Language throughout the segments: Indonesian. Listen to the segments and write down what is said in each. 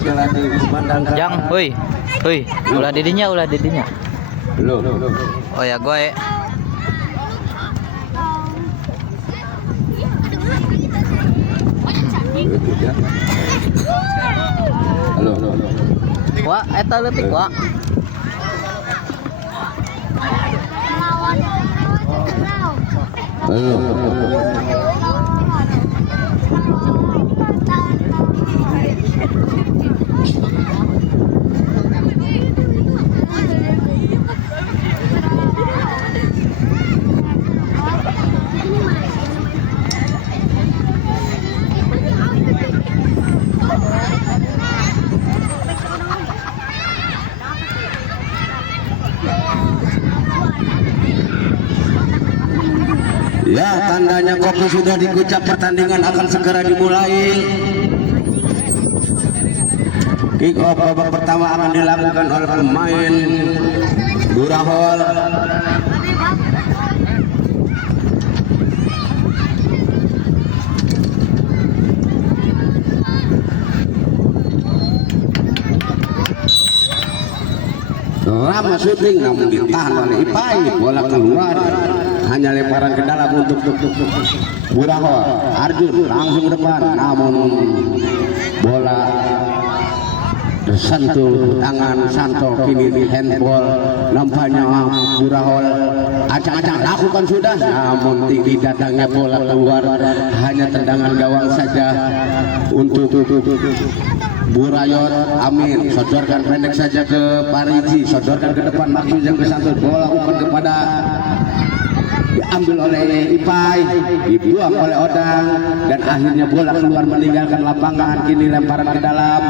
telah dikumandangkan. Jang, hoi. Ulah didinya. Belum. Oh ya, gue. Halo. Wah, eta leutik, Wak. Ya, tandanya kopi sudah dikucap, pertandingan akan segera dimulai. Kick off babak pertama akan dilakukan oleh pemain Burahol. Rama syuting namun ditahan oleh Ipai, bola keluar, hanya lemparan ke dalam untuk Burahol. Arjun langsung ke depan, namun bola tersentuh tangan Santo. Kini di handball, nampaknya Burahol acang-acang lakukan sudah, namun tinggi datangnya bola keluar, hanya tendangan gawang saja untuk Burayot. Amin sodorkan pendek saja ke Pariji, sodorkan ke depan maksudnya ke Santo, bola umpan kepada diambil oleh Ipai, dibuang oleh Odang, dan akhirnya bola keluar meninggalkan lapangan. Kini lemparan ke dalam,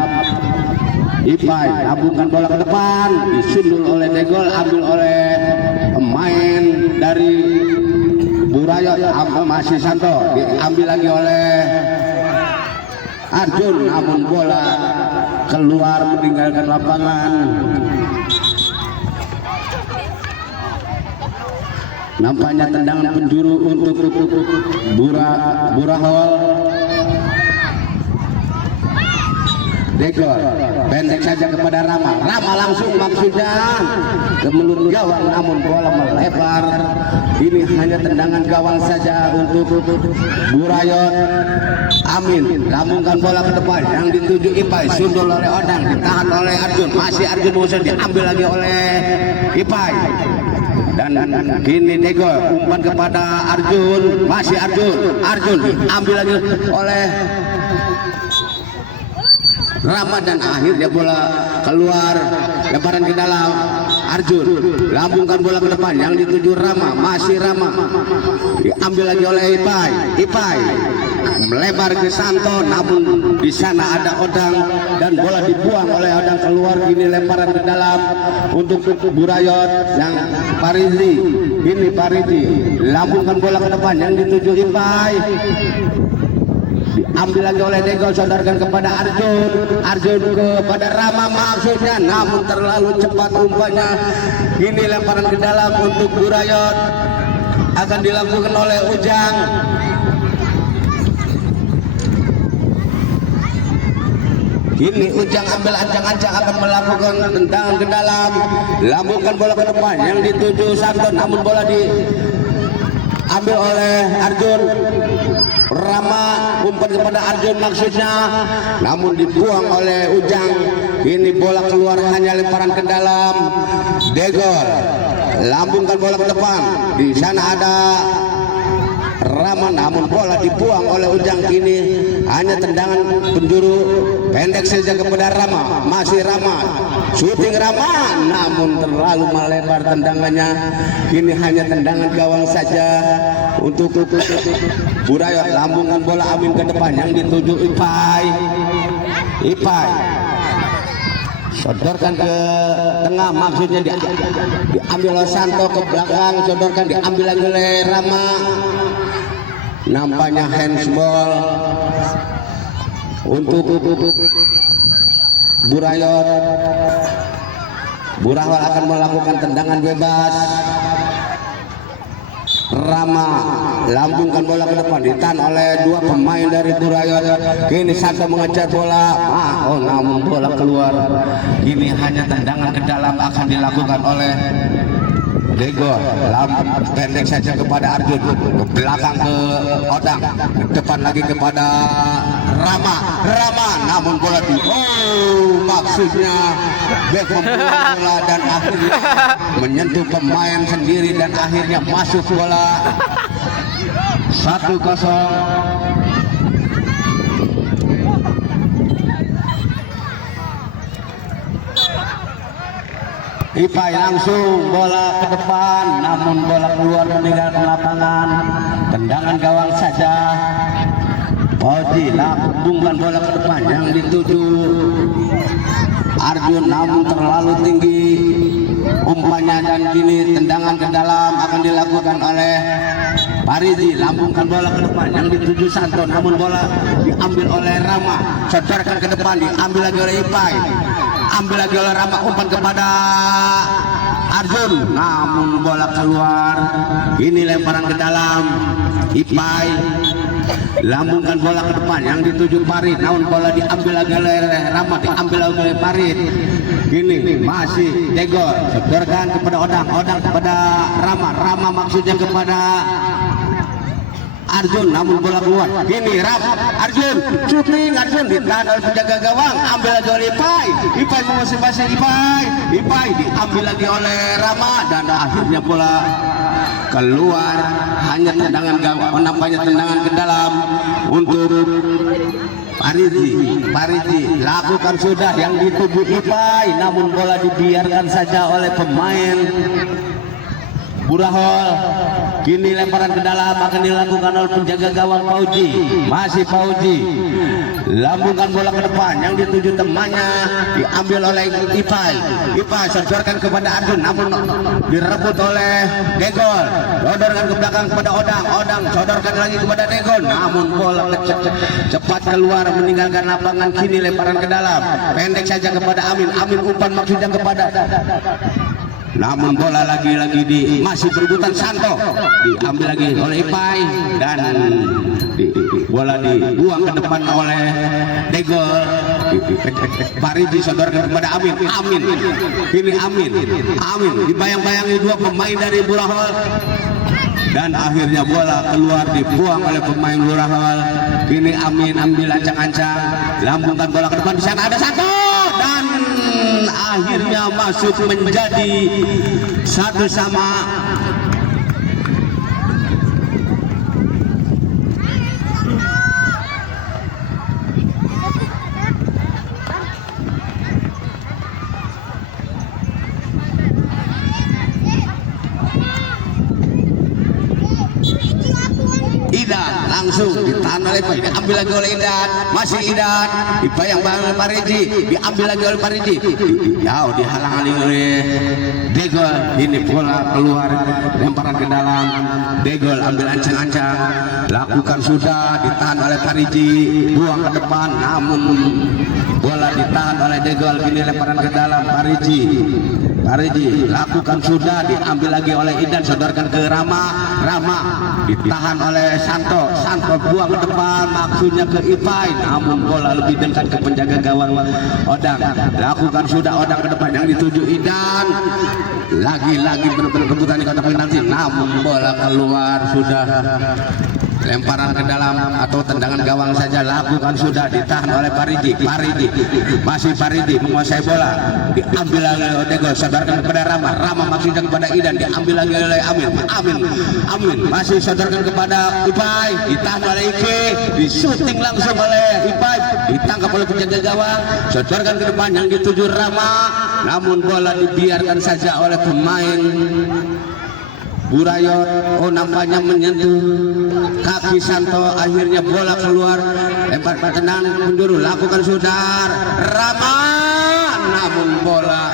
Ipai lambungkan bola ke depan, disundul oleh Degol, ambil oleh pemain dari Burayot, masih Santo, diambil lagi oleh Arjun, namun bola keluar meninggalkan lapangan. Nampaknya tendangan penjuru untuk Burahol. Degol pendek saja kepada Rama langsung maksudnya ke mulut gawang, namun bola melebar. Ini hanya tendangan gawang saja untuk Burayot. Amin lambungkan bola ke depan yang dituju Ipai, sundul oleh Odang, ditahan oleh Arjun, masih Arjun Musa, diambil lagi oleh Ipai, dan kini Degol umpan kepada Arjun, masih Arjun diambil lagi oleh Rama, dan akhirnya bola keluar, lemparan ke dalam. Arjun lambungkan bola ke depan yang dituju Rama, masih Rama, diambil lagi oleh Ipai melebar ke Santo, namun di sana ada Odang dan bola dibuang oleh Odang keluar. Ini lemparan ke dalam untuk Burayot yang Pariji. Ini Pariji lambungkan bola ke depan yang dituju Ipai, diambil lagi oleh Degol, sodorkan kepada Arjun kepada Rama maksudnya, namun terlalu cepat umpannya. Ini lemparan ke dalam untuk Burayot, akan dilakukan oleh Ujang. Kini Ujang ambil ancang-ancang akan melakukan tendangan ke dalam, lambungkan bola ke depan yang dituju Santo, namun bola diambil oleh Arjun. Rama umpan kepada Arjun maksudnya, namun dibuang oleh Ujang. Ini bola keluar, hanya lemparan ke dalam. Degol lambungkan bola ke depan, di sana ada Rama, namun bola dibuang oleh Ujang. Kini hanya tendangan penjuru pendek saja kepada Rama, masih Rama, syuting Rama, namun terlalu melebar tendangannya. Kini hanya tendangan gawang saja untuk Burayot. Lambungkan bola Amin ke depan yang dituju Ipai, sodorkan ke tengah maksudnya, diambil oleh Santo ke belakang, sodorkan, diambil lagi oleh Rama. Nampaknya handsball untuk Burayot. Burahol akan melakukan tendangan bebas. Rama, lambungkan bola ke depan, ditahan oleh dua pemain dari Burayot. Kini Santo mengejar bola, namun bola keluar. Kini hanya tendangan ke dalam akan dilakukan oleh Degol. Pendek saja kepada Arjun, ke belakang ke Odang, ke depan lagi kepada Rama, namun bola maksudnya bek membuang bola dan akhirnya menyentuh pemain sendiri dan akhirnya masuk bola 1-0. Ipai langsung bola ke depan, namun bola keluar meninggalkan lapangan. Tendangan gawang saja. Oji lambungkan bola ke depan yang dituju Arjun, namun terlalu tinggi umpannya dan kini tendangan ke dalam akan dilakukan oleh Paridi. Lambungkan bola ke depan yang dituju Santo, namun bola diambil oleh Rama. Setorkan ke depan, diambil lagi oleh Ipai. Ambil lagi oleh Rama, umpan kepada Arjun, namun bola keluar. Ini lemparan ke dalam. Ipai lambungkan bola ke depan yang dituju Parit, namun bola diambil lagi oleh Rama, diambil lagi oleh Parit. Ini masih Degol, setorkan kepada Odang kepada Rama maksudnya kepada Arjun, namun bola keluar. Ini Arjun shooting, Arjun ditahan oleh penjaga gawang, ambil lagi oleh Ipai menguasai basi Ipai diambil lagi oleh Rama dan akhirnya bola keluar. Hanya tendangan gawang, nampaknya tendangan ke dalam untuk Paridi lakukan sudah yang dituju Ipai, namun bola dibiarkan saja oleh pemain Burahol. Kini lemparan ke dalam akan dilakukan oleh penjaga gawang Pauji. Masih Pauji lambungkan bola ke depan yang dituju temannya, diambil oleh Ipai setorkan kepada Arjun, namun direbut oleh Degol. Sodorkan ke belakang kepada Odang sodorkan lagi kepada Degol, namun bola cepat keluar meninggalkan lapangan. Kini lemparan ke dalam pendek saja kepada Amin umpan maksudnya kepada, namun bola lagi-lagi masih berebutan Santo, diambil lagi oleh Ipai dan bola dibuang ke depan oleh Degol. Paridi sodorkan kepada Amin. Kini Amin dibayang-bayangi dua pemain dari Burahol dan akhirnya bola keluar dibuang oleh pemain Burahol. Kini Amin ambil ancang-ancang, lambungkan bola ke depan, di sana ada Santo dan akhirnya masuk menjadi 1-1. Langsung ditahan oleh Ipai, diambil lagi oleh Idan, masih Idan, dibayang-bayang oleh Paridi, diambil lagi oleh Paridi, jauh dihalangi oleh Degol. Ini bola keluar, lemparan ke dalam. Degol ambil ancang-ancang, lakukan sudah, ditahan oleh Paridi, buang ke depan, namun bola ditahan oleh Degol. Kini lemparan ke dalam Paridi lakukan sudah, diambil lagi oleh Idan, sodorkan ke Rama ditahan oleh Santo buang ke depan maksudnya ke Ipai, namun bola lebih dekat ke penjaga gawang Odang. Lakukan sudah Odang ke depan yang dituju Idan, lagi-lagi berebut di kotak penalti, namun bola keluar. Sudah lemparan ke dalam atau tendangan gawang saja, lakukan sudah, ditahan oleh Paridi masih Paridi menguasai bola, diambil lagi oleh Degol, sodorkan kepada Rama maksudnya kepada Idan, diambil lagi oleh Amin masih sodorkan kepada Ipai, ditahan oleh Ike, disuting langsung oleh Ipai, ditangkap oleh penjaga gawang, sodorkan ke depan yang dituju Rama, namun bola dibiarkan saja oleh pemain Burayot. Nampaknya menyentuh kaki Santo, akhirnya bola keluar. Lempar tendangan mundur, lakukan sudar Rama, namun bola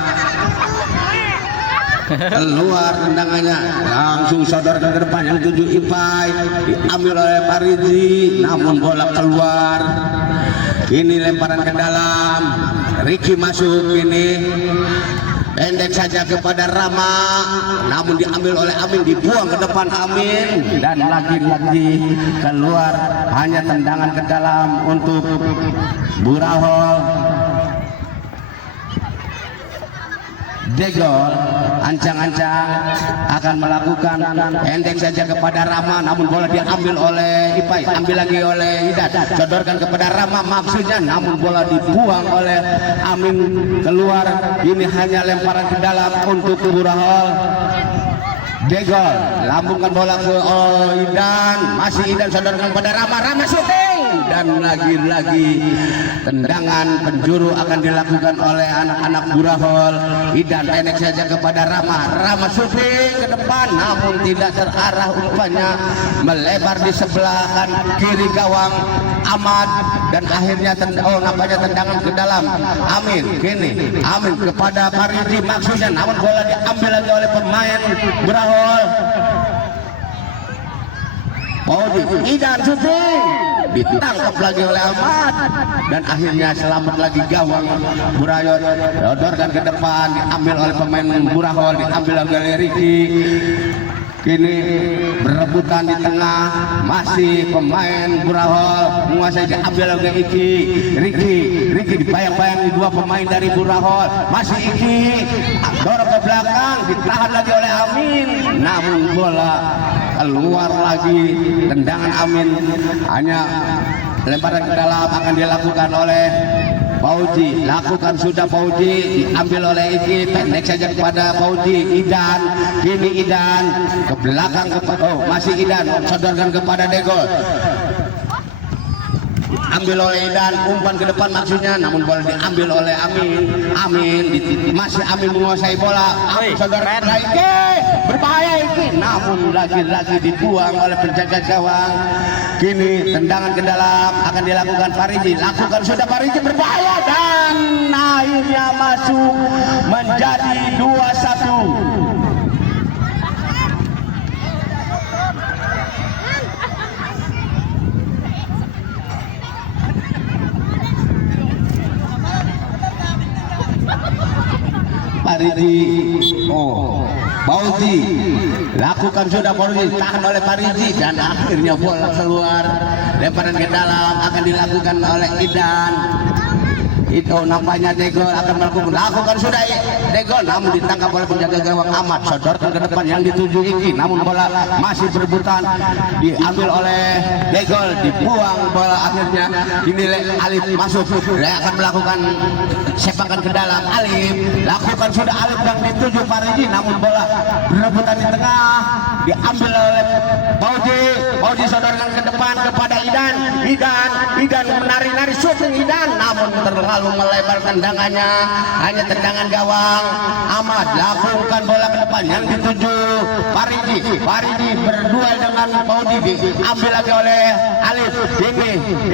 keluar tendangannya, langsung sodorkan ke depan yang tuju Ipai, diambil oleh Paridi, namun bola keluar. Ini lemparan ke dalam, Ricky masuk, ini pendek saja kepada Rama, namun diambil oleh Amin, dibuang ke depan Amin, dan lagi-lagi keluar, hanya tendangan ke dalam untuk Burahol. Degol ancang-ancang akan melakukan pendek saja kepada Rama, namun bola diambil oleh Ipai, ambil lagi oleh Hidat, sodorkan kepada Rama maksudnya, namun bola dibuang oleh Amin keluar. Ini hanya lemparan ke dalam untuk Burahol. Degol lambungkan bola ke Idan, masih Idan sodorkan kepada Rama, Rama syuting, dan lagi-lagi tendangan penjuru akan dilakukan oleh anak-anak Burahol. Idan pendek saja kepada Rama, Rama syuting ke depan, namun tidak terarah umpannya, melebar di sebelah kiri gawang Ahmad, dan akhirnya nampaknya tendangan ke dalam Amin. Kini Amin kepada Faridi maksudnya, namun bola diambil lagi oleh pemain Burahol. Paudi, Idan syuting, ditangkap lagi oleh Ahmad, dan akhirnya selamat lagi gawang Burayot, dodorkan ke depan, diambil oleh pemain Burahol, diambil lagi oleh Riki. Kini berebutan di tengah, masih pemain Burahol menguasai, diambil lagi Riki dibayang-bayang dua pemain dari Burahol, masih Iki dorong ke belakang, ditahan lagi oleh Amin, namun bola keluar lagi, tendangan Amin, hanya lemparan ke dalam akan dilakukan oleh Pauji, lakukan sudah Pauji, diambil oleh Iki, pendek saja kepada Pauji. Idan, kini Idan ke belakang, masih Idan, sodorkan kepada Degol, ambil oleh Idan, umpan ke depan maksudnya, namun bola diambil oleh Amin, masih Amin menguasai bola, sodorkan Iki, berbahaya Iki, namun lagi-lagi dibuang oleh penjaga gawang. Kini tendangan ke dalam akan dilakukan Faridi, lakukan sudah Faridi, berbahaya, dan akhirnya masuk menjadi 2-1. Faridi, Pauji, lakukan sudah Pauji, tahan oleh Faridi, dan akhirnya bola keluar, lemparan ke dalam akan dilakukan oleh Idan. Itu nampaknya Degol akan lakukan sudah Degol, namun ditangkap oleh penjaga gawang Ahmad, sodorkan ke depan yang dituju Iki, namun bola masih berebutan, diambil oleh Degol, dibuang bola, akhirnya dinilai Alif masuk, dia akan melakukan sepakan ke dalam. Alif, lakukan sudah Alif yang dituju Faridi, namun bola berebutan di tengah, diambil oleh Pauji, sodorkan ke depan kepada Idan menari-nari syuting Idan, namun terlalu melebar tendangannya, hanya tendangan gawang Ahmad, lakukan bola ke depan yang dituju Faridi berduel dengan Pauji, diambil lagi oleh Alif.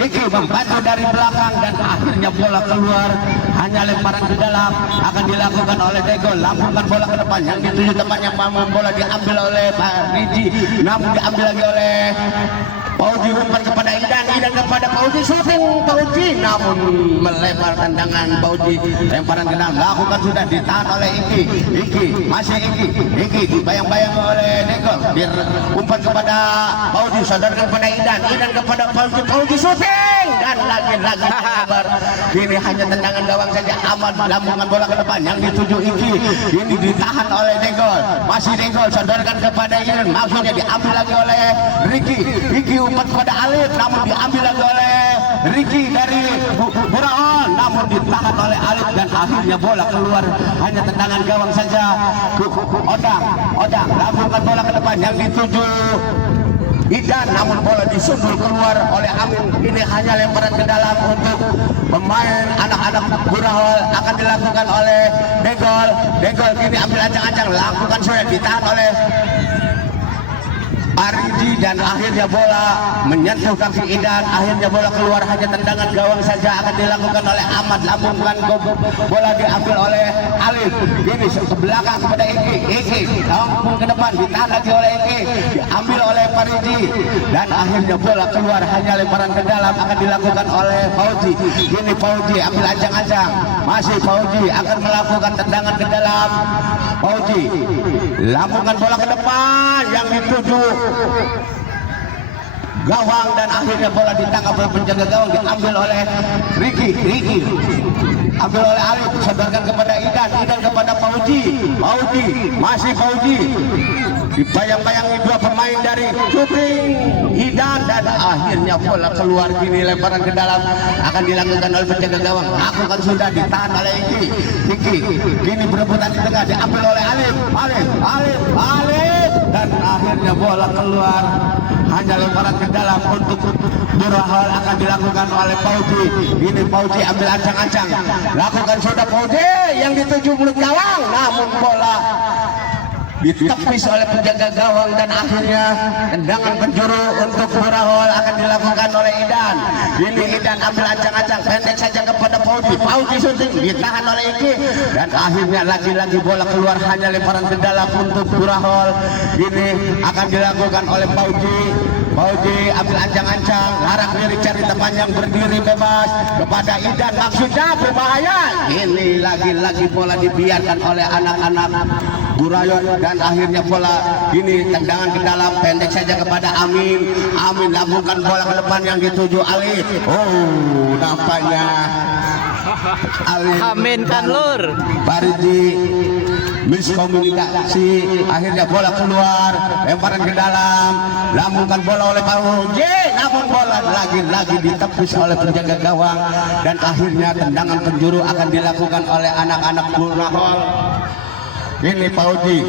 Iki membantu dari belakang, dan akhirnya bola keluar, hanya lemparan ke dalam akan dilakukan oleh Degol, lakukan bola ke depan yang dituju temannya, bola diambil oleh Faridi, namun diambil lagi oleh Pauji, umpan kepada Idan kepada Pauji, syuting Pauji, namun melebar tendangan Pauji, lemparan ke dalam, lakukan sudah, ditahan oleh Iki, masih Iki dibayang-bayang oleh Degol, umpan kepada Pauji, sodorkan kepada Idan kepada Pauji syuting, dan lagi-lagi melebar. Kini hanya tendangan gawang saja, Ahmad lambungkan bola ke depan yang dituju Iki, ini ditahan oleh Degol, masih Degol, sodorkan kepada Idan, maksudnya diambil lagi oleh Iki, umpan kepada Alif, namun diambil lagi oleh Riki dari Burahol, namun ditahan oleh Alif, dan akhirnya bola keluar, hanya tendangan gawang saja. Odang lakukan bola ke depan yang dituju Idan, namun bola disundul keluar oleh Amin. Ini hanya lemparan ke dalam untuk pemain anak-anak Burahol, akan dilakukan oleh Degol kini ambil ancang-ancang, lakukan sudah, ditahan oleh Faridi, dan akhirnya bola menyentuh kaki Idan, akhirnya bola keluar, hanya tendangan gawang saja akan dilakukan oleh Ahmad, lambungkan bola diambil oleh Alif. Ini ke belakang kepada Iki, lambung ke depan, ditahan lagi oleh Iki, diambil oleh Paridi dan akhirnya bola keluar, hanya lemparan ke dalam akan dilakukan oleh Fauji. Ini Fauji ambil ancang-ancang, masih Fauji akan melakukan tendangan ke dalam. Fauji lambungkan bola ke depan yang dituju gawang dan akhirnya bola ditangkap oleh penjaga gawang, diambil oleh Ricky ambil oleh Alif, sodorkan kepada Idan kepada Fauji, masih Fauji, dibayang-bayangi dua pemain dari Cuping, Idan, dan akhirnya bola keluar. Kini lemparan ke dalam akan dilakukan oleh penjaga gawang, lakukan sudah ditahan oleh Iki, kini berebutan di tengah, diambil oleh Alif, dan akhirnya bola keluar, hanya lemparan ke dalam untuk Burahol akan dilakukan oleh Fauji. Ini Fauji ambil ancang-ancang, lakukan sudah Fauji yang dituju mulut gawang, namun bola ditepis oleh penjaga gawang dan akhirnya tendangan penjuru untuk Burahol akan dilakukan oleh Idan. Ini Idan ambil ancang-ancang, pendek saja kepada Fauji syuting, ditahan oleh Iki, dan akhirnya lagi-lagi bola keluar, hanya lemparan ke dalam untuk Burahol. Ini akan dilakukan oleh Fauji ambil ancang-ancang, arah diri cari teman yang berdiri bebas kepada Idan, maksudnya berbahaya. Ini lagi-lagi bola dibiarkan oleh anak-anak Burayot dan akhirnya bola ini tendangan ke dalam, pendek saja kepada Amin lambungkan bola ke depan yang dituju Alif. Oh, nampaknya Alif Amin kan lur Paridi miskomunikasi, akhirnya bola keluar, lemparan ke dalam, lambungkan bola oleh Fauji, namun bola lagi-lagi ditepis oleh penjaga gawang dan akhirnya tendangan penjuru akan dilakukan oleh anak-anak Burahol. Ini Fauji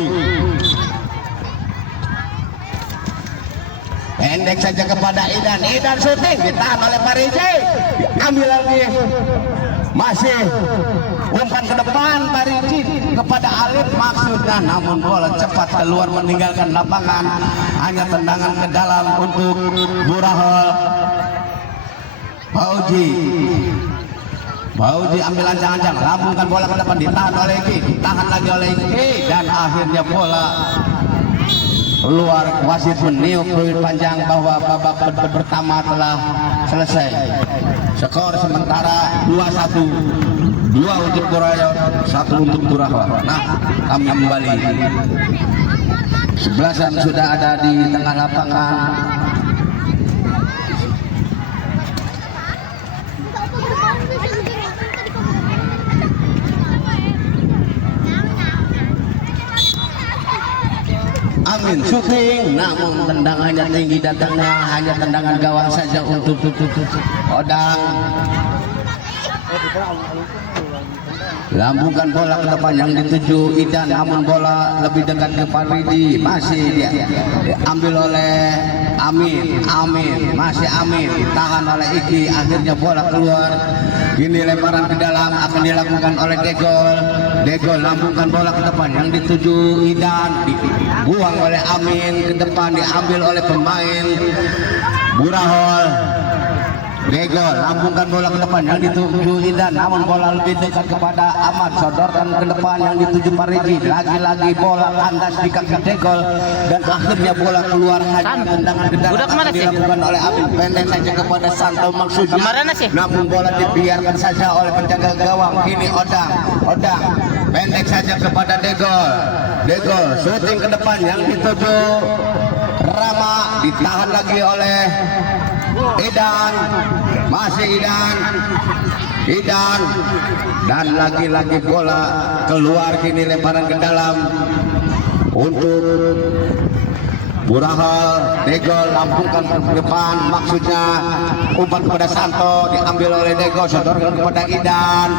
pendek saja kepada Idan syuting, ditahan oleh Paridi, ambil lagi, masih umpan ke depan Paridi kepada Alif maksudnya, namun bola cepat keluar meninggalkan lapangan, hanya tendangan ke dalam untuk Burahol. Fauji ambil ancang-ancang, lambungkan bola ke depan, ditahan oleh Iki, ditahan lagi oleh Iki, dan akhirnya bola keluar. Wasit meniup peluit panjang bahwa babak pertama telah selesai. Skor sementara 2-1, 2 untuk Burayot, 1 untuk Burahol. Nah, kami kembali. 11-an sudah ada di tengah lapangan. Amin syuting, namun tendangannya tinggi datangnya, hanya tendangan gawang saja untuk Odang. Lambungkan bola ke depan yang dituju Idan, namun bola lebih dekat ke Paridi, masih dia ambil oleh Amin, masih Amin, ditahan oleh Iki, akhirnya bola keluar. Ini lemparan ke dalam akan dilakukan oleh Degol, lambungkan bola ke depan yang dituju Idan, dibuang oleh Amin ke depan, diambil oleh pemain Burahol. Degol lambungkan bola ke depan yang dituju Idan, namun bola lebih dekat kepada Ahmad, sodorkan ke depan yang dituju Paridi, lagi-lagi bola kandas di kaki Degol dan akhirnya bola keluar, hanya tendangan ke dalam dilakukan oleh Amin, pendek saja kepada Santo maksudnya, namun bola dibiarkan saja oleh penjaga gawang. Kini Odang pendek saja kepada Degol syuting ke depan yang dituju Rama, ditahan lagi oleh Idan, masih Idan, dan lagi-lagi bola keluar. Kini lemparan ke dalam untuk Burahol. Degol lambungkan ke depan, maksudnya umpan kepada Santo, diambil oleh Degol, sodorkan kepada Idan,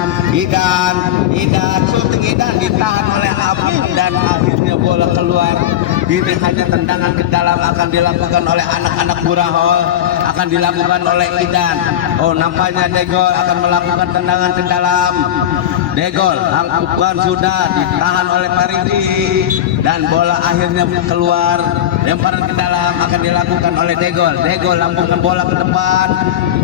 syuting Idan, ditahan oleh Amin dan akhirnya bola keluar. Ini hanya tendangan ke dalam akan dilakukan oleh anak-anak Burahol, akan dilakukan oleh Idan. Oh, nampaknya Degol akan melakukan tendangan ke dalam. Degol lakukan sudah, ditahan oleh Paridi dan bola akhirnya keluar. Lemparan ke dalam akan dilakukan oleh Degol lambungkan bola ke depan,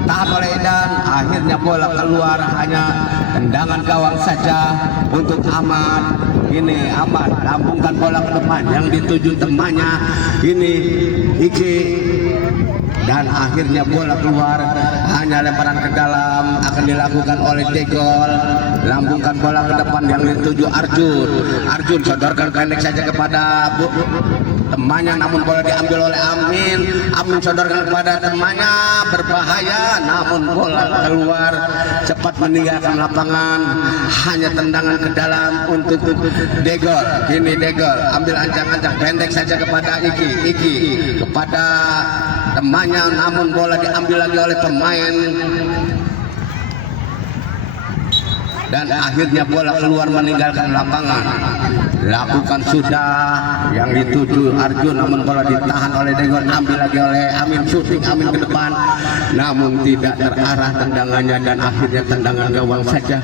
ditahan oleh Idan, akhirnya bola keluar, hanya tendangan gawang saja untuk Ahmad. Ini Ahmad lambungkan bola ke depan yang dituju temannya. Ini Iki dan akhirnya bola keluar, hanya lemparan ke dalam akan dilakukan oleh Degol. Lambungkan bola ke depan yang dituju Arjun. Arjun sodorkan pendek saja kepada temannya, namun bola diambil oleh Amin. Amin sodorkan kepada temannya, berbahaya, namun bola keluar, cepat meninggalkan lapangan. Hanya tendangan ke dalam untuk Degol. Kini Degol ambil ancang-ancang pendek saja kepada Iki kepada temannya, namun bola diambil lagi oleh pemain dan akhirnya bola keluar meninggalkan lapangan. Lakukan sudah yang dituju Arjun, namun bola ditahan oleh Degol, ambil lagi oleh Amin, syuting Amin ke depan, namun tidak terarah tendangannya dan akhirnya tendangan gawang saja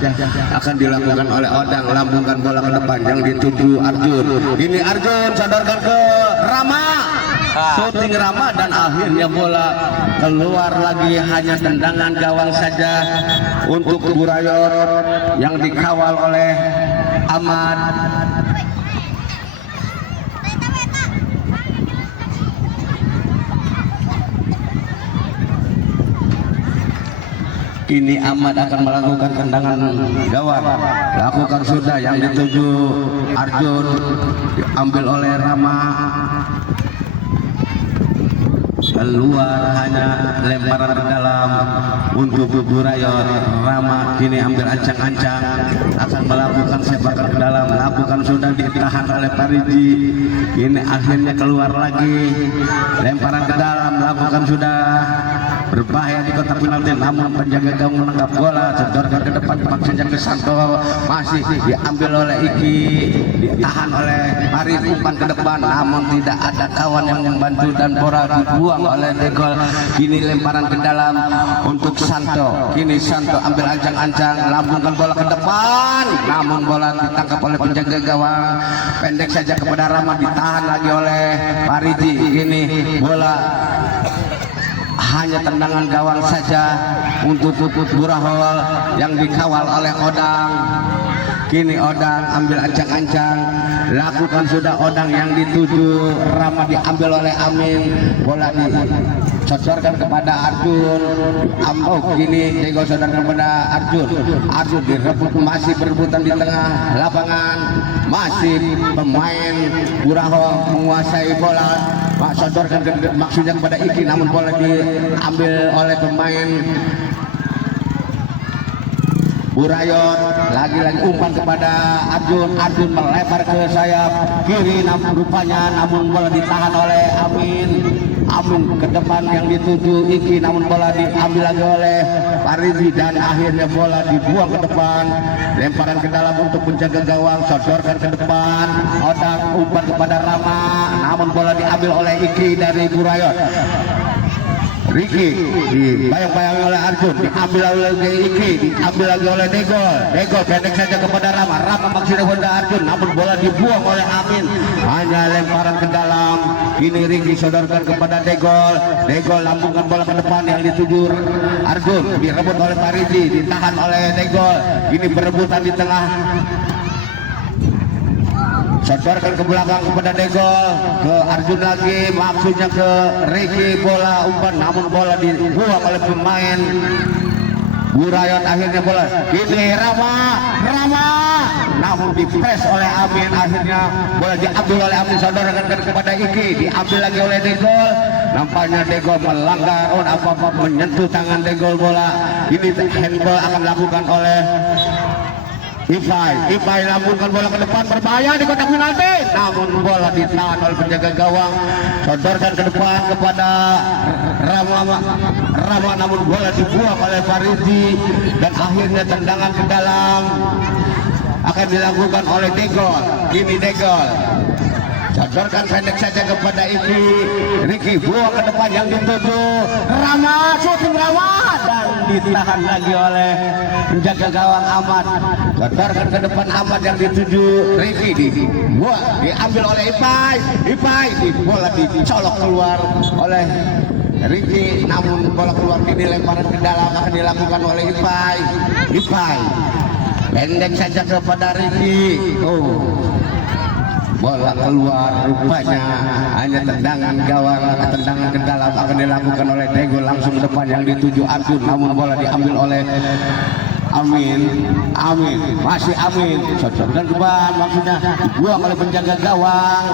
akan dilakukan oleh Odang. Lambungkan bola ke depan yang dituju Arjun. Ini Arjun sodorkan ke Rama, syuting Rama dan akhirnya bola keluar lagi, hanya tendangan gawang saja untuk Burayot yang dikawal oleh Ahmad. Kini Ahmad akan melakukan tendangan gawang. Lakukan sudah yang dituju Arjun, diambil oleh Rama, keluar, hanya lemparan ke dalam untuk Burayot. Rama kini ambil ancang-ancang, akan melakukan sepakan ke dalam. Lakukan sudah, ditahan oleh Pariji. Ini akhirnya keluar lagi, lemparan ke dalam. Lakukan sudah, berbahaya di kotak penalti, namun penjaga gawang menangkap bola, sodorkan ke depan maksudnya ke Santo, masih diambil oleh Iki, ditahan oleh Paris, umpan ke depan, namun tidak ada kawan yang membantu dan bola dibuang oleh Degol. Kini lemparan ke dalam untuk Santo. Kini Santo ambil ancang-ancang, lambungkan bola ke depan, namun bola ditangkap oleh penjaga gawang. Pendek saja kepada Rama, ditahan lagi oleh Pariji. Ini bola hanya tendangan gawang saja untuk Burahol yang dikawal oleh Odang. Kini Odang ambil ancang-ancang, lakukan sudah Odang yang dituju Rama, diambil oleh Amin, bola disodorkan kepada Arjun. Kini Degol sodorkan kepada Arjun. Arjun direbut, masih berebutan di tengah lapangan, masih pemain Burahol menguasai bola. Sodorkan maksudnya kepada Iki, namun bola diambil oleh pemain Burayot. Lagi-lagi umpan kepada Arjun. Arjun melebar ke sayap kiri, namun rupanya bola ditahan oleh Amin. Amin ke depan yang dituju Iki, namun bola diambil lagi oleh Pariji dan akhirnya bola dibuang ke depan. Lemparan ke dalam untuk penjaga gawang, sodorkan ke depan. Odang umpan kepada Rama, namun bola diambil oleh Iki dari Burayot. Riki dibayang-bayang oleh Arjun, diambil oleh Iki, diambil lagi oleh Degol. Degol pendek saja kepada Rama. Rama maksudnya kepada Arjun, namun bola dibuang oleh Amin. Hanya lemparan ke dalam. Kini Riki sodorkan kepada Degol. Degol lambungkan bola ke depan yang dituju Arjun, direbut oleh Pariji, ditahan oleh Degol. Ini berebutan di tengah. Sodorkan ke belakang kepada Degol, ke Arjun lagi, maksudnya ke Riki, bola umpan, namun bola dibuang oleh pemain Burayot. Akhirnya bola ini Rama, namun dipres oleh Amin. Akhirnya bola diambil oleh Amin, sodorkan kepada Iki, diambil lagi oleh Degol. Nampaknya Degol melanggar, apa-apa menyentuh tangan Degol. Bola ini handball akan dilakukan oleh Ipai lambungkan bola ke depan, berbahaya di kotak penalti, namun bola ditahan oleh penjaga gawang. Sodorkan ke depan kepada Rama, namun bola dibuang oleh Faridi dan akhirnya tendangan ke dalam akan dilakukan oleh Degol. Ini Degol sodorkan pendek saja kepada Iki. Riki buang ke depan yang dituju Rama, syuting Rama dan ditahan lagi oleh penjaga gawang Ahmad. Sodorkan ke depan Ahmad yang dituju Riki, diambil oleh Ipai, bola dicolok keluar oleh Riki, namun bola keluar, ini lemparan ke dalam akan dilakukan oleh Ipai pendek saja kepada Riki. bola keluar, rupanya hanya tendangan gawang, tendangan ke dalam akan dilakukan oleh Dego langsung depan yang dituju Arjun, namun bola diambil oleh Amin, masih Amin, sodorkan ke depan, maksudnya dibuang oleh penjaga gawang,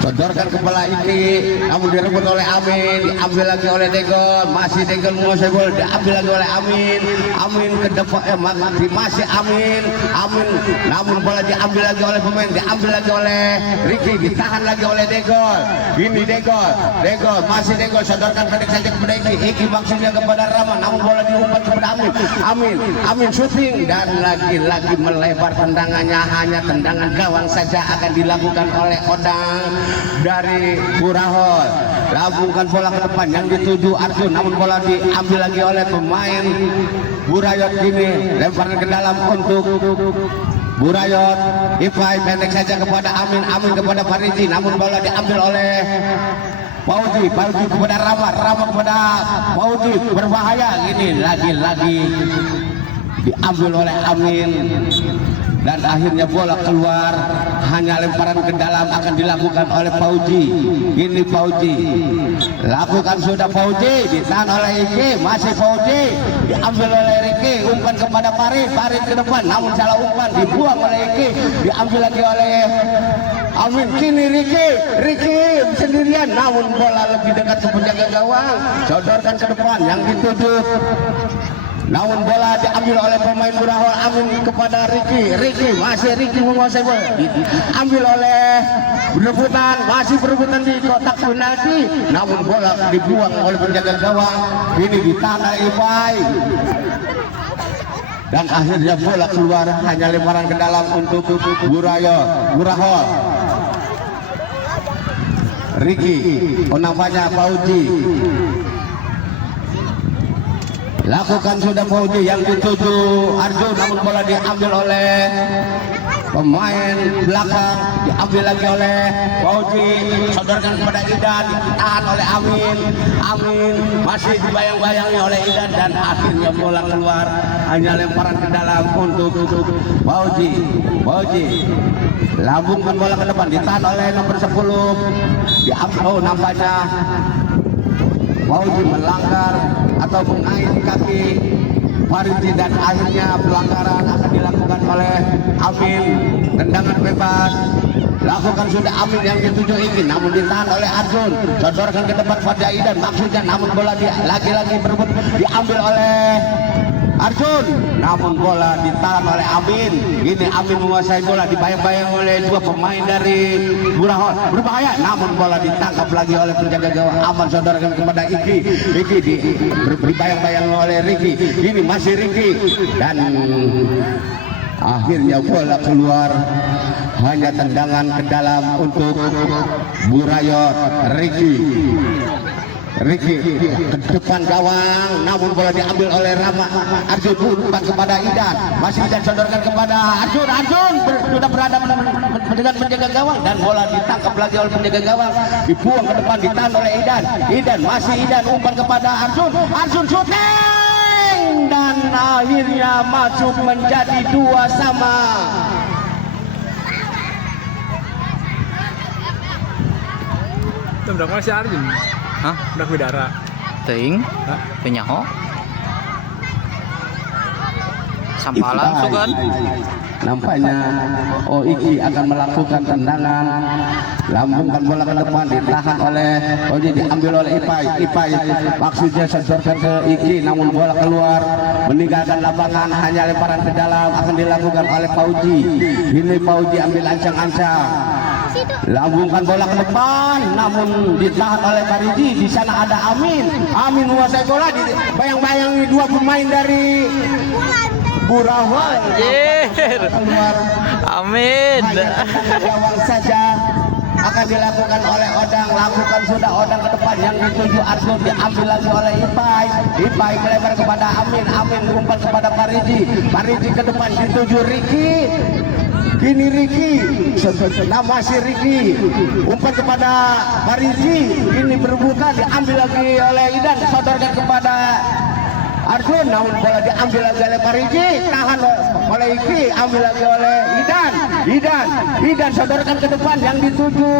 sodorkan kepala Iki, namun direbut oleh Amin, diambil lagi oleh Degon, masih Degon menguasai bola, diambil lagi oleh Amin ke depan, masih Amin, namun bola diambil lagi oleh pemain, diambil lagi oleh Ricky, ditahan lagi oleh Degon, ini Degon, masih Degon, sodorkan pendek saja kepada Iki maksudnya kepada Rama, namun bola diumpan kepada Amin syuting dan lagi-lagi melebar tendangannya, hanya tendangan gawang saja akan dilakukan oleh Odang dari Burahol. Lambungkan bola ke depan yang dituju Arjun, namun bola diambil lagi oleh pemain Burayot. Ini lemparan ke dalam untuk Burayot. Ipai pendek saja kepada Amin kepada Fariji, namun bola diambil oleh Pauji kepada Rama kepada Pauji, berbahaya. Ini lagi-lagi diambil oleh Amin dan akhirnya bola keluar, hanya lemparan ke dalam akan dilakukan oleh Pauji. Ini Pauji lakukan sudah, Pauji ditahan oleh Iki, masih Pauji diambil oleh Riki, umpan kepada Farid ke depan, namun salah umpan, dibuang oleh Iki, diambil lagi oleh Amin. Kini Riki sendirian, namun bola lebih dekat ke penjaga gawang, sodorkan ke depan yang dituju, namun bola diambil oleh pemain Burahol. Amin kepada Riki, masih Riki menguasai bola, diambil oleh berebutan di kotak penalti, namun bola dibuang oleh penjaga gawang. Ini ditahan oleh Ipai dan akhirnya bola keluar, hanya lemparan ke dalam untuk Burahol. Riki, nampaknya Pauji lakukan sudah, Pauji yang dituju Arjun, namun bola diambil oleh pemain belakang, diambil lagi oleh Pauji, sodorkan kepada Idan, ditahan oleh Amin, masih dibayang-bayangi oleh Idan dan akhirnya bola keluar, hanya lemparan ke dalam untuk Pauji. Lambungkan bola ke depan, ditahan oleh nomor 10, diambil, nampaknya Pauji melanggar atau mengairi kaki Faridi dan akhirnya pelanggaran akan dilakukan oleh Amin. Tendangan bebas lakukan sudah Amin yang dituju Iki, namun ditahan oleh Arjun, sodorkan ke depan pada Idan maksudnya, namun bola lagi-lagi berebut, diambil oleh Arjun, namun bola ditahan oleh Amin. Ini Amin menguasai bola, dibayang-bayang oleh dua pemain dari Burahol, berbahaya, namun bola ditangkap lagi oleh penjaga gawang. Aman sodorkan kepada Iki dibayang-bayang oleh Riki. Ini masih Riki dan akhirnya bola keluar, hanya tendangan ke dalam untuk Burayot. Riki ke depan gawang, namun bola diambil oleh Rama. Arjun umpan kepada Idan, masih Idan sodorkan kepada Arjun sudah berada dengan penjaga gawang dan bola ditangkap lagi oleh penjaga gawang, dibuang ke depan, ditahan oleh Idan, masih Idan umpan kepada Arjun syuting dan akhirnya masuk menjadi 2-2. Udah masih Arjun. Hah? Udah bidara. Ting, penyaho. Sampalan sugan. Nampaknya Iki akan melakukan tendangan, lambungkan bola ke depan, ditahan oleh Oji, diambil oleh Ipai maksudnya sodorkan ke Iki, namun bola keluar meninggalkan lapangan, hanya lemparan ke dalam akan dilakukan oleh Pauji. Ini Pauji ambil ancang-ancang, lambungkan bola ke depan, namun ditahan oleh Fariji. Di sana ada Amin menguasai bola, bayang-bayang dua pemain dari Burahol. Keluar Amin. gawang saja akan dilakukan oleh Odang. Lakukan sudah Odang ke depan yang dituju Arjun, diambil lagi oleh Ipai melebar kepada Amin umpan kepada Fariji ke depan dituju Riki. Kini Riki, masih Riki, umpan kepada Fariji, ini berbuka, diambil lagi oleh Idan, sodorkan kepada Arjun, namun bola diambil lagi oleh Parigi, tahan oleh Iki, ambil lagi oleh Idan sodorkan ke depan yang dituju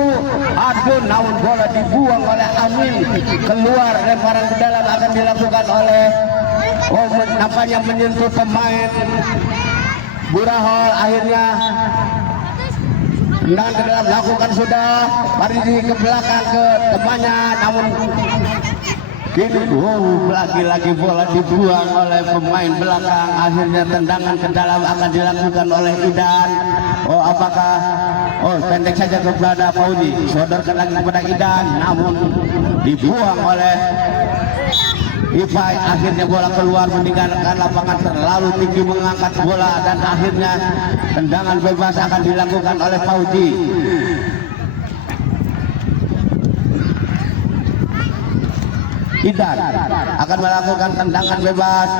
Arjun, namun bola dibuang oleh Amin keluar, lemparan ke dalam akan dilakukan oleh nampaknya menyentuh pemain Burahol, akhirnya tendangan ke dalam lakukan sudah Parigi ke belakang ke temannya, namun kini lagi-lagi bola dibuang oleh pemain belakang, akhirnya tendangan ke dalam akan dilakukan oleh Idan. Apakah pendek saja kepada Paudi, sodorkan lagi kepada Idan, namun dibuang oleh Ipai, akhirnya bola keluar meninggalkan lapangan, terlalu tinggi mengangkat bola dan akhirnya tendangan bebas akan dilakukan oleh Paudi. Idan akan melakukan tendangan bebas,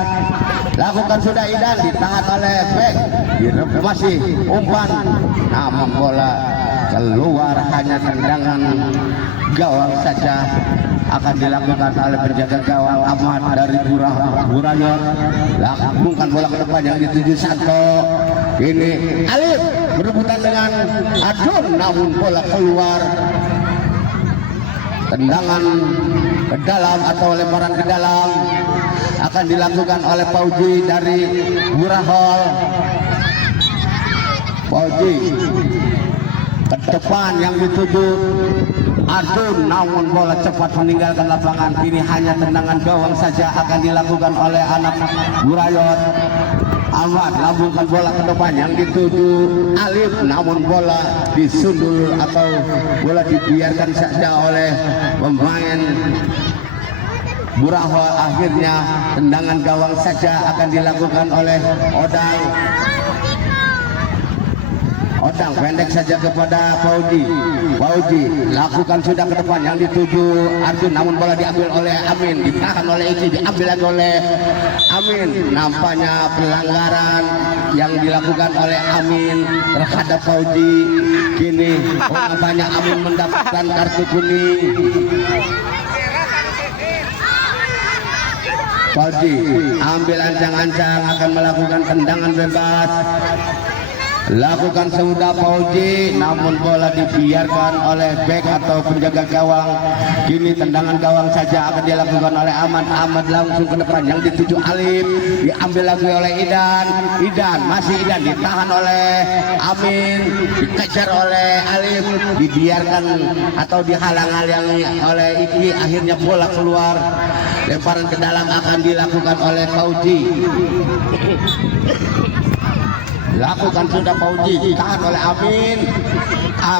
lakukan sudah Idan, ditahan oleh Bek, masih umpan, namun bola keluar, hanya tendangan gawang saja akan dilakukan oleh penjaga gawang Ahmad dari Burayon. Lakukan bola ke depan yang dituju Santo, ini Alif berebutan dengan Adun, namun bola keluar. Tendangan ke dalam atau lemparan ke dalam akan dilakukan oleh Pauji dari Burahol. Pauji ke depan yang dituju Adun, namun bola cepat meninggalkan lapangan. Ini hanya tendangan gawang saja akan dilakukan oleh anak Burayot. Ahmad lambungkan bola ke depan yang dituju Alif, namun bola disundul atau bola dibiarkan saja oleh pemain Burahol. Akhirnya tendangan gawang saja akan dilakukan oleh Odang. Odang pendek saja kepada Pauji. Lakukan sudah ke depan yang dituju Arjun, namun bola diambil oleh Amin, ditahan oleh Iki, diambil lagi oleh Amin. Nampaknya pelanggaran yang dilakukan oleh Amin terhadap Pauji. Kini nampaknya Amin mendapatkan kartu kuning. Pauji ambil ancang-ancang, akan melakukan tendangan bebas. Lakukan sudah Pauji, namun bola dibiarkan oleh bek atau penjaga gawang. Kini tendangan gawang saja akan dilakukan oleh Ahmad langsung ke depan yang dituju Alif, diambil lagi oleh Idan, masih Idan, ditahan oleh Amin, dikejar oleh Alif, dibiarkan atau dihalang-halangi oleh Iki. Akhirnya bola keluar, lemparan ke dalam akan dilakukan oleh Pauji. Lakukan sudah Pauji, ditahan oleh Amin.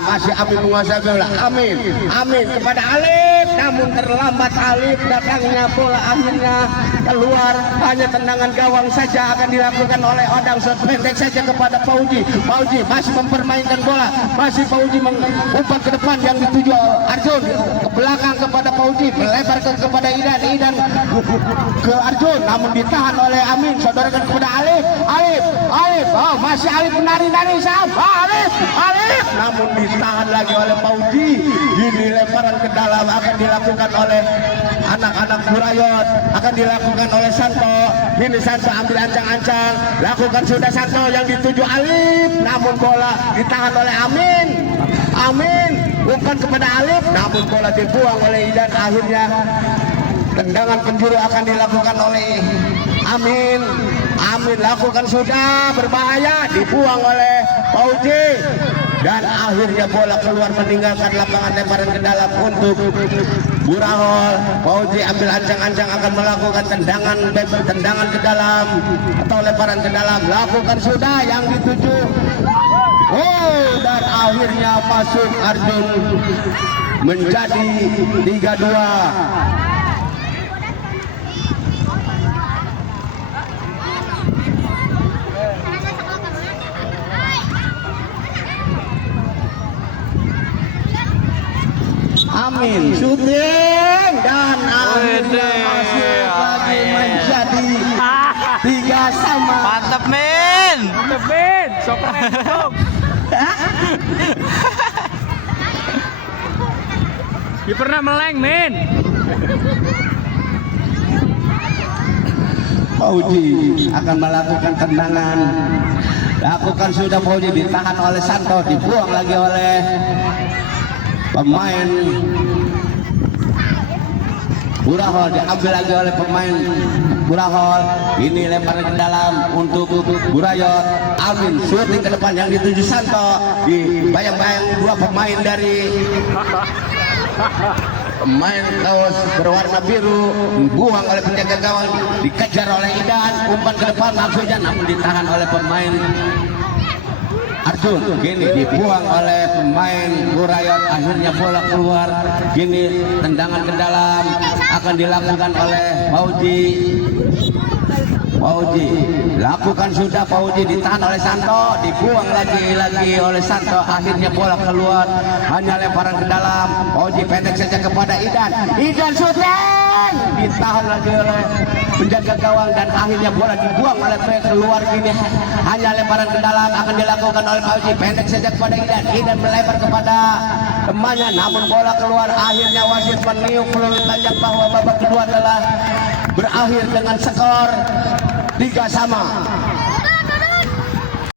Masih Amin menguasai bola. Amin kepada Alif, namun terlambat Alif, datangnya bola akhirnya keluar. Hanya tendangan gawang saja akan dilakukan oleh Odang, pendek saja kepada Pauji. Pauji masih mempermainkan bola, masih Pauji mengumpan ke depan yang dituju Arjun, ke belakang kepada Pauji, melebar kepada Idan ke Arjun, namun ditahan oleh Amin, saudarakan kepada Alif. Masih Alif menari-nari sama Alif, namun ditahan lagi oleh Pauji. Ini lemparan ke dalam akan dilakukan oleh anak-anak Burayot, akan dilakukan oleh Santo. Ini Santo ambil ancang-ancang, lakukan sudah Santo yang dituju Alif, namun bola ditahan oleh Amin umpan kepada Alif, namun bola dibuang oleh Idan. Akhirnya tendangan penjuru akan dilakukan oleh Amin lakukan sudah, berbahaya, dibuang oleh Pauji. Dan akhirnya bola keluar meninggalkan lapangan, lemparan ke dalam untuk Burahol. Pauji ambil ancang-ancang, akan melakukan tendangan ke dalam atau lemparan ke dalam, lakukan sudah yang dituju. Dan akhirnya masuk Arjun, menjadi 3-2. Amin syuting dan akhirnya masuk lagi menjadi 3-3. Mantap, Min. Sok keren dong. Dia pernah meleng, Min. Fauji akan melakukan tendangan. Lakukan sudah Fauji, ditahan oleh Santo, dibuang lagi oleh pemain Burahol, diambil lagi oleh pemain Burahol. Ini lempar ke dalam untuk Burayot. Amin shooting ke depan yang dituju Santo. Dibayang-bayang dua pemain dari pemain kaos berwarna biru, dibuang oleh penjaga gawang, dikejar oleh Idan, umpan ke depan maksudnya, namun ditahan oleh pemain Arjun. Kini dibuang oleh pemain Burayot, akhirnya bola keluar. Kini tendangan ke dalam akan dilakukan oleh Fauji. Fauji lakukan sudah, Fauji ditahan oleh Santo, dibuang lagi oleh Santo, akhirnya bola keluar, hanya lemparan ke dalam. Fauji pendek saja kepada Idan, Idan syuting, ditahan lagi oleh penjaga gawang dan akhirnya bola dibuang oleh keluar. Gini hanya lemparan ke dalam akan dilakukan oleh Fauji, pendek saja kepada Idan, Idan melempar kepada temannya namun bola keluar. Akhirnya wasit meniup peluru tajam bahwa babak kedua adalah berakhir dengan skor 3-3.